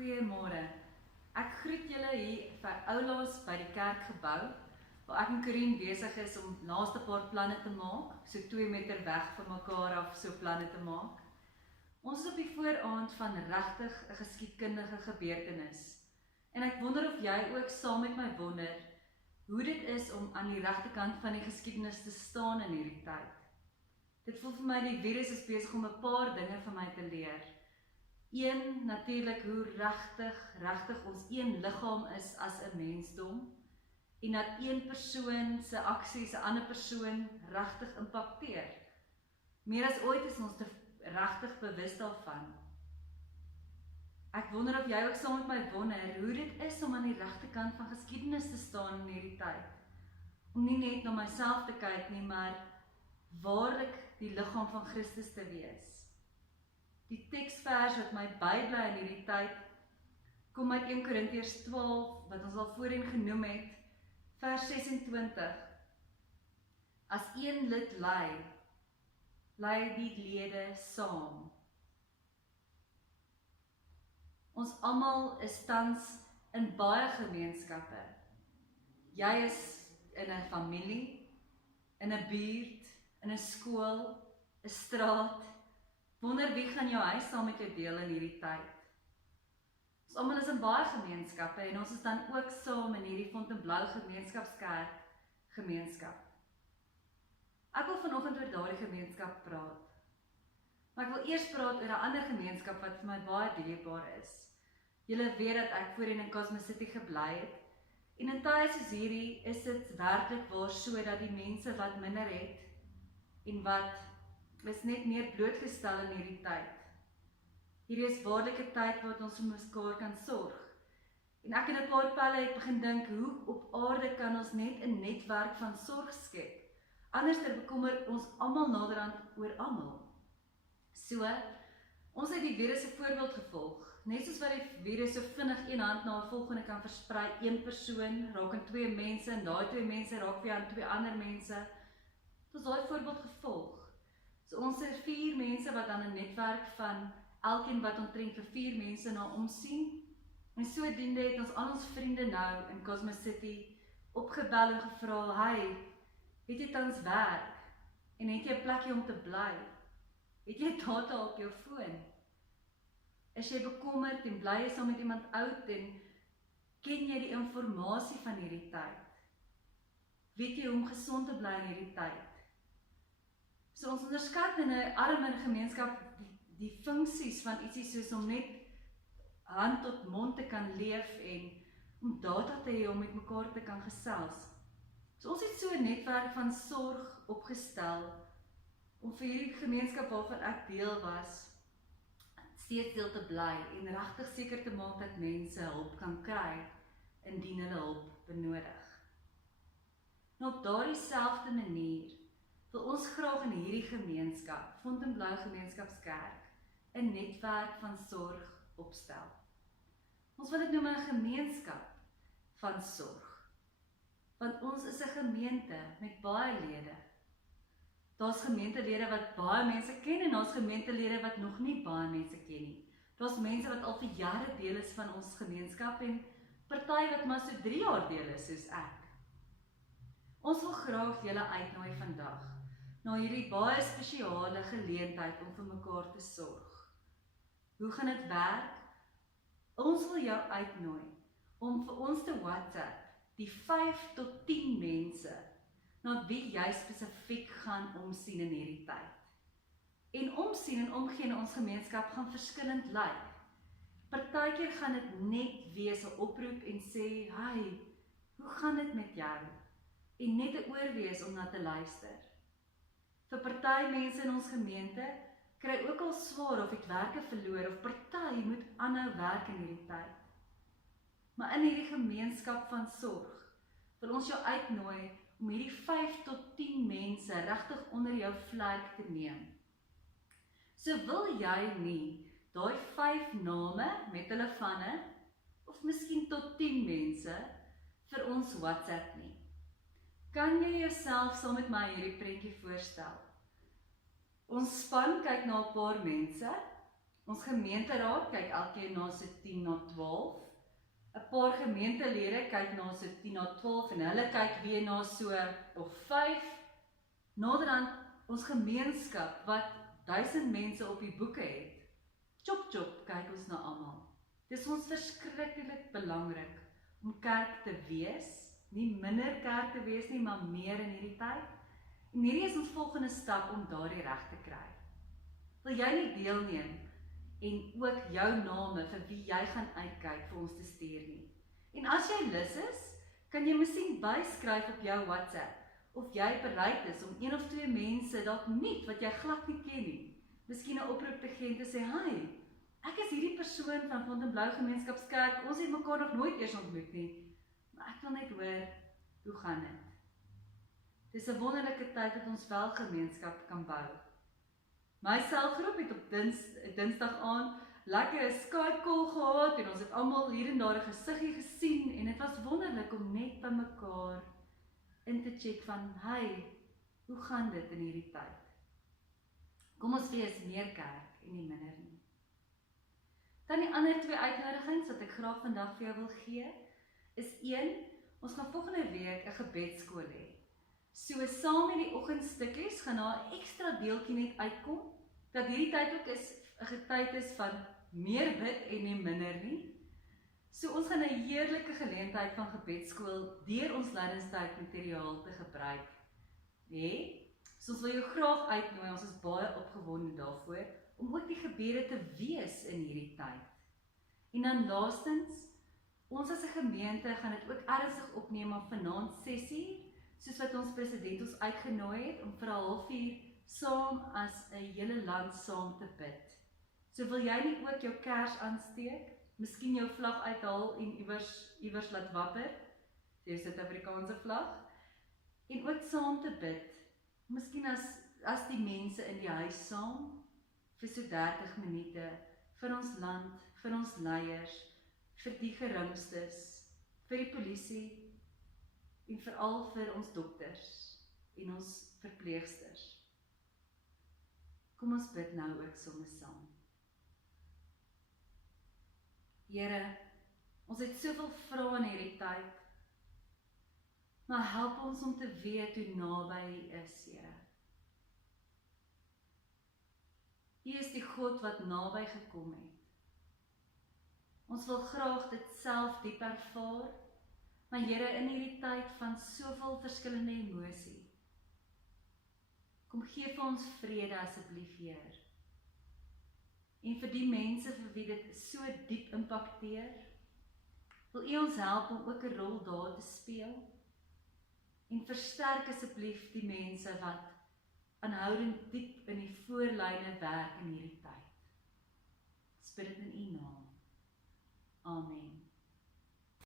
Goeiemôre. Ek groet julle hier by Oulaas by die kerkgebou, waar ek en Corine besig is om laaste paar planne te maak, so 2 meter weg van mekaar af so planne te maak. Ons is op die vooraand van regtig 'n geskiedkundige gebeurtenis. En ek wonder of jy ook saam met my wonder hoe dit is om aan die regte kant van die geskiedenis te staan in hierdie tyd. Dit voel vir my die virus is besig om 'n paar dinge vir my te leer. Een, natuurlik hoe regtig ons een liggaam is as 'n mensdom, en dat een persoon se aksies 'n ander persoon regtig impakteer. Meer as ooit is ons regtig bewus daarvan. Ek wonder of jy ook saam met my wonder hoe dit is om aan die regte kant van geskiedenis te staan in hierdie tyd. Om nie net na myself te kyk nie, maar waarlik die liggaam van Christus te wees. Die teksvers wat my bybly in hierdie tyd kom uit 1 Korintiërs 12, wat ons al voorheen genoem het, vers 26. As een lid ly die lede saam. Ons almal is tans in baie gemeenskappe. Jy is in 'n familie, in 'n buurt, in 'n skool, 'n straat. Wonder wie gaan jou huis saam met jou deel in hierdie tyd. Ons almal is in baie gemeenskappe en ons is dan ook saam in hierdie Fontainebleau gemeenskapskerk gemeenskap. Ek wil vanoggend oor daardie gemeenskap praat. Maar ek wil eers praat oor 'n ander gemeenskap wat vir my baie dierbaar is. Julle weet dat ek voorheen in Cosmos City gebly het. En in tye soos hierdie is dit werklik waar so dat die mense wat minder het en wat is net meer blootgestel in hierdie tyd. Hierdie is waarlik 'n tyd wat ons vir mekaar kan sorg. En ek in 'n paar pelle het begin dink, hoe op aarde kan ons net 'n netwerk van sorg skep? Anderster bekommer ons almal naderhand oor almal. So, ons het die virus se voorbeeld gevolg. Net soos wat die virus so vinnig een hand na 'n volgende kan versprei, een persoon raak aan 2 mense en daai 2 mense raak weer aan 2 ander mense. Het ons daai voorbeeld gevolg. So ons het 4 mense wat dan 'n netwerk van elkeen wat omtrent vir 4 mense na omsien. En sodoende het ons al ons vriende nou in Cosmos City opgebel en gevra, "Hey, het jy tans werk? En het jy 'n plekkie om te bly? Het jy data op jou foon? Is jy bekommerd en bly jy saam met iemand oud en ken jy die inligting van hierdie tyd? Weet jy hoe om gesond te bly in hierdie tyd?" So ons onderskat in 'n armer gemeenskap die funksies van ietsie soos om net hand tot mond te kan leef en om data te hê om met mekaar te kan gesels. So ons het so 'n netwerk van sorg opgestel om vir hierdie gemeenskap waarvan ek deel was, steeds deel te bly en regtig seker te maak dat mense hulp kan kry indien hulle hulp benodig. Nou op daardie selfde manier wil ons graag in hierdie gemeenskap, Fontainebleau Gemeenskapskerk, 'n netwerk van sorg opstel. Ons wil dit noem 'n gemeenskap van sorg. Want ons is 'n gemeente met baie lede. Daar's gemeentelede wat baie mense ken en daar's gemeentelede wat nog nie baie mense ken nie. Daar's mense wat al vir jare deel is van ons gemeenskap en party wat maar so 3 jaar deel is soos ek. Ons wil graag julle uitnooi vandag na hierdie baie spesiale geleentheid om vir mekaar te sorg. Hoe gaan dit werk? Ons wil jou uitnooi om vir ons te WhatsApp die 5 tot 10 mense na wie jy spesifiek gaan omsien in hierdie tyd. En omsien en omgee in ons gemeenskap gaan verskillend lyk. Partykeer gaan dit net wees 'n oproep en sê, "Hey, hoe gaan dit met jou?" En net 'n oor wees om na te luister. Vir party mense in ons gemeente kry ook al swaar of het werke verloor of party moet aanhou werk in hierdie tyd. Maar in hierdie gemeenskap van sorg wil ons jou uitnooi om hierdie 5 tot 10 mense regtig onder jou vlerk te neem. So wil jy nie daai 5 name met hulle vanne of miskien tot 10 mense vir ons WhatsApp nie. Kan jy jouself saam met my hierdie prentjie voorstel? Ons span kyk na 'n paar mense, Ons gemeenteraad kyk elkeen na so 10 na 12. 'n Paar gemeentelede kyk na so 10 na 12 en hulle kyk weer na so of 5. Naderhand ons gemeenskap wat 1000 mense op die boeke het. Chop kyk ons na almal. Dis ons verskriklik belangrik om kerk te wees, nie minder kerk te wees nie, maar meer in hierdie tyd. En hierdie is ons volgende stap om daardie reg te kry. Wil jy nie deelneem en ook jou name vir wie jy gaan uitkyk vir ons te stuur nie. En as jy lus is, kan jy miskien byskryf op jou WhatsApp of jy bereid is om 1 of 2 mense dalk nie wat jy glad nie ken nie, miskien 'n oproep te gee en te sê, "Hi, ek is hierdie persoon van Fontainebleau Gemeenskapskerk. Ons het mekaar nog nooit eers ontmoet nie, maar ek wil net hoor, hoe gaan dit?" Dis 'n wonderlike tyd dat ons wel gemeenskap kan bou. My selgroep het op Dinsdag aand lekker 'n Skype call gehad en ons het almal hier en daar 'n gesiggie gesien en dit was wonderlik om net by mekaar in te check van, "Hey, hoe gaan dit in hierdie tyd?" Kom ons wees meer kerk en nie minder nie. Dan die ander 2 uitnodigings wat ek graag vandag vir jou wil gee, is 1, ons gaan volgende week 'n gebedskool hê. So saam met die oggendstukkies gaan daar 'n ekstra deeltjie net uitkom, dat hierdie tyd ook 'n tyd is van meer bid en nie minder nie. So ons gaan 'n heerlike geleentheid van gebedskool deur ons lydingstyd materiaal te gebruik hê. So ons wil jou graag uitnooi, ons is baie opgewonde daarvoor, om ook die gebede te wees in hierdie tyd. En dan laastens, ons as 'n gemeente gaan dit ook ernstig opneem op vanaand 6uur, soos wat ons president ons uitgenooi het om vir 'n halfuur saam as 'n hele land saam te bid. So wil jy nie ook jou kers aansteek, miskien jou vlag uithaal en iewers laat wapper, die Suid-Afrikaanse vlag, en ook saam te bid, miskien as die mense in die huis saam, vir so 30 minute, vir ons land, vir ons leiers, vir die geringstes, vir die polisie, en veral vir ons dokters, en ons verpleegsters. Kom ons bid nou ook sommer saam. Here, ons het soveel vrae in hierdie tyd, maar help ons om te weet hoe naby U is, Here. U is die God wat naby gekom het. Ons wil graag dit self diep ervaar, maar Here, in hierdie tyd van soveel verskillende emosie, kom gee vir ons vrede asseblief, Heer. En vir die mense vir wie dit so diep impakteer, wil U ons help om ook 'n rol daar te speel, en versterk asseblief die mense wat aanhoudend diep in die voorlyne werk in hierdie tyd. Ons bid dit in U naam. Amen.